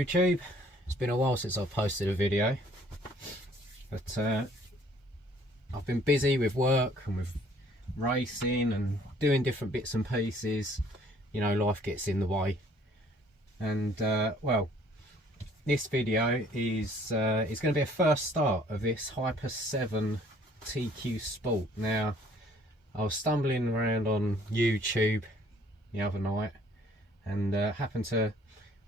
YouTube. It's been a while since I've posted a video, but I've been busy with work and with racing and doing different bits and pieces. You know, life gets in the way. And well, this video is going to be a first start of this Hyper 7 TQ Sport. Now, I was stumbling around on YouTube the other night and happened to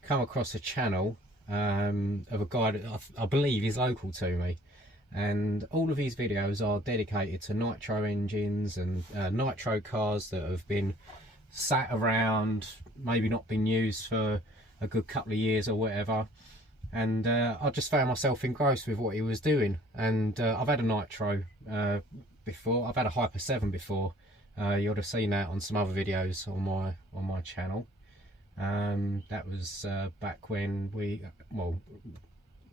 come across a channel of a guy that I believe is local to me, and all of his videos are dedicated to nitro engines and nitro cars that have been sat around, maybe not been used for a good couple of years or whatever. And I just found myself engrossed with what he was doing. And I've had a nitro before. I've had a Hyper 7 before. You would have seen that on some other videos on my channel. That was back when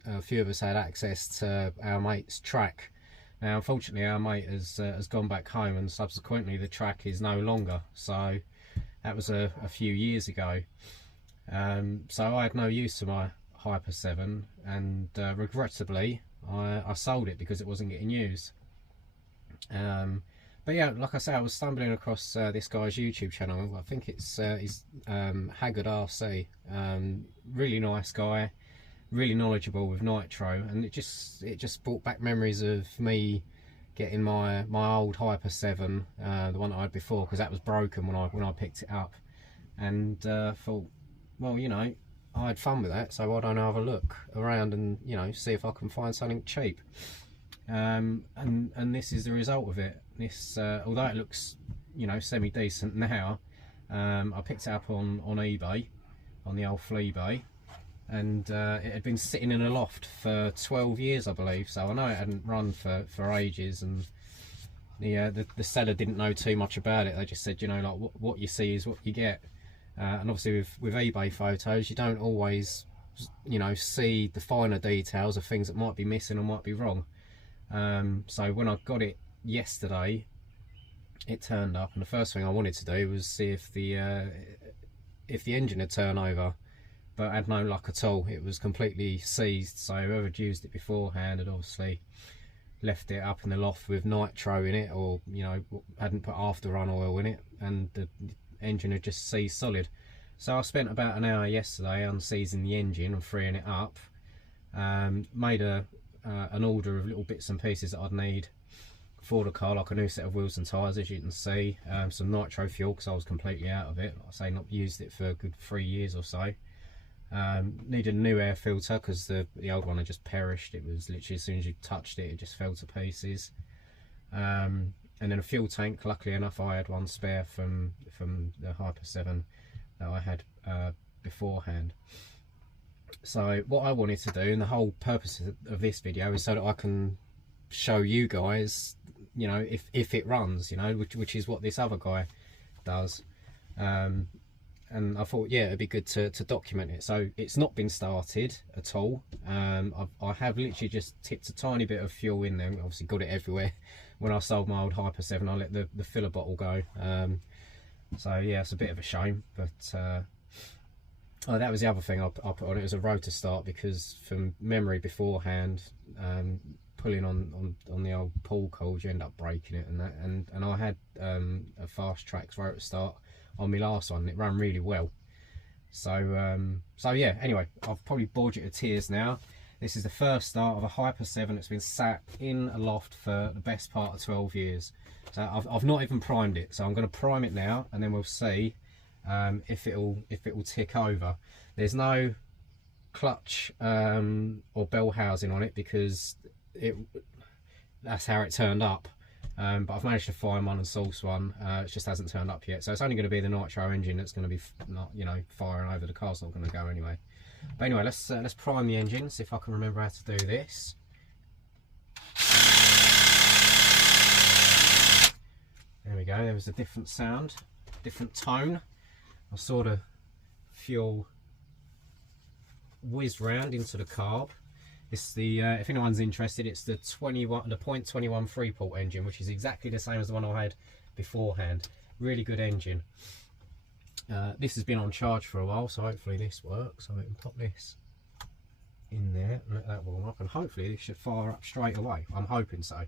a few of us had access to our mate's track. Now, unfortunately, our mate has gone back home, and subsequently the track is no longer. So that was a few years ago. So I had no use for my Hyper 7, and regrettably I sold it because it wasn't getting used. But yeah, like I say, I was stumbling across this guy's YouTube channel. I think it's Haggard RC. Really nice guy, really knowledgeable with nitro, and it just brought back memories of me getting my old Hyper 7, the one I had before, because that was broken when I picked it up, and thought, well, you know, I had fun with that, so why don't I have a look around and, you know, see if I can find something cheap. And this is the result of it. This, although it looks, you know, semi-decent now, I picked it up on eBay, on the old Fleabay, and it had been sitting in a loft for 12 years, I believe. So I know it hadn't run for ages, and the seller didn't know too much about it. They just said, you know, like, what you see is what you get. And obviously with eBay photos, you don't always, you know, see the finer details of things that might be missing or might be wrong. So when I got it yesterday, it turned up, and the first thing I wanted to do was see if the engine had turned over, but I had no luck at all. It was completely seized, so whoever used it beforehand had obviously left it up in the loft with nitro in it, or, you know, hadn't put after run oil in it, and the engine had just seized solid. So I spent about an hour yesterday unseizing the engine and freeing it up. Made an order of little bits and pieces that I'd need for the car, like a new set of wheels and tyres, as you can see, some nitro fuel because I was completely out of it. Like I say, not used it for a good 3 years or so. Needed a new air filter because the old one had just perished. It was literally, as soon as you touched it, it just fell to pieces. And then a fuel tank. Luckily enough, I had one spare from the Hyper 7 that I had beforehand. So what I wanted to do, and the whole purpose of this video, is so that I can show you guys, you know, if it runs, you know, which is what this other guy does. And I thought, yeah, it'd be good to document it. So it's not been started at all. I have literally just tipped a tiny bit of fuel in there. Obviously got it everywhere. When I sold my old Hyper 7, I let the filler bottle go. So yeah, it's a bit of a shame, but oh, that was the other thing I put on it. It was a rotor start, because from memory beforehand, pulling on the old pull cord, you end up breaking it and that. And I had a Fast Tracks rotor start on my last one. It ran really well. So so yeah. Anyway, I've probably bored you to tears now. This is the first start of a Hyper 7 that's been sat in a loft for the best part of 12 years. So I've not even primed it. So I'm going to prime it now, and then we'll see if it will tick over. There's no clutch or bell housing on it, because that's how it turned up. But I've managed to find one and source one. It just hasn't turned up yet. So it's only going to be the nitro engine that's going to be you know, firing over. The car's not going to go anyway. But anyway, let's prime the engine, see if I can remember how to do this. There we go. There was a different sound, different tone. I saw the fuel whiz round into the carb. It's the if anyone's interested, it's the 0.21 3-port engine, which is exactly the same as the one I had beforehand. Really good engine. This has been on charge for a while, so hopefully this works. So I can pop this hopefully this should fire up straight away. I'm hoping so.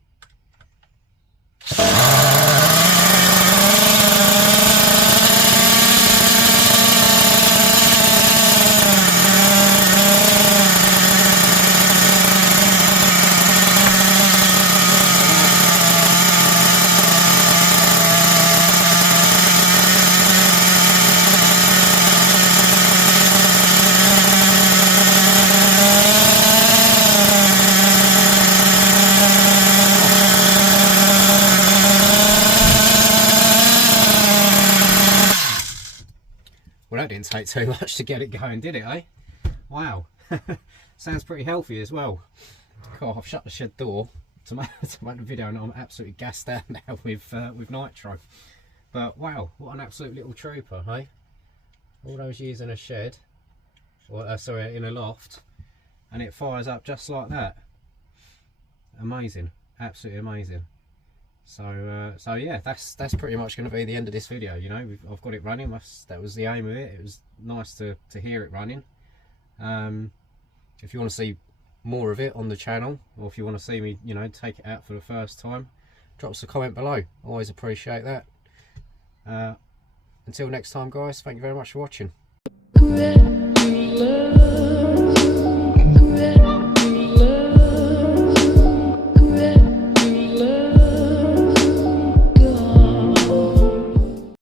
Well, that didn't take too much to get it going, did it, eh? Wow. Sounds pretty healthy as well. God, I've shut the shed door to make the video and I'm absolutely gassed out now with nitro. But wow, what an absolute little trooper, hey? All those years in a shed, or sorry, in a loft, and it fires up just like that. Amazing, absolutely amazing. So so yeah, that's pretty much going to be the end of this video. You know, I've got it running. That was the aim of it. It was nice to hear it running. If you want to see more of it on the channel, or if you want to see me, you know, take it out for the first time, drop us a comment below. Always appreciate that. Until next time, guys, thank you very much for watching.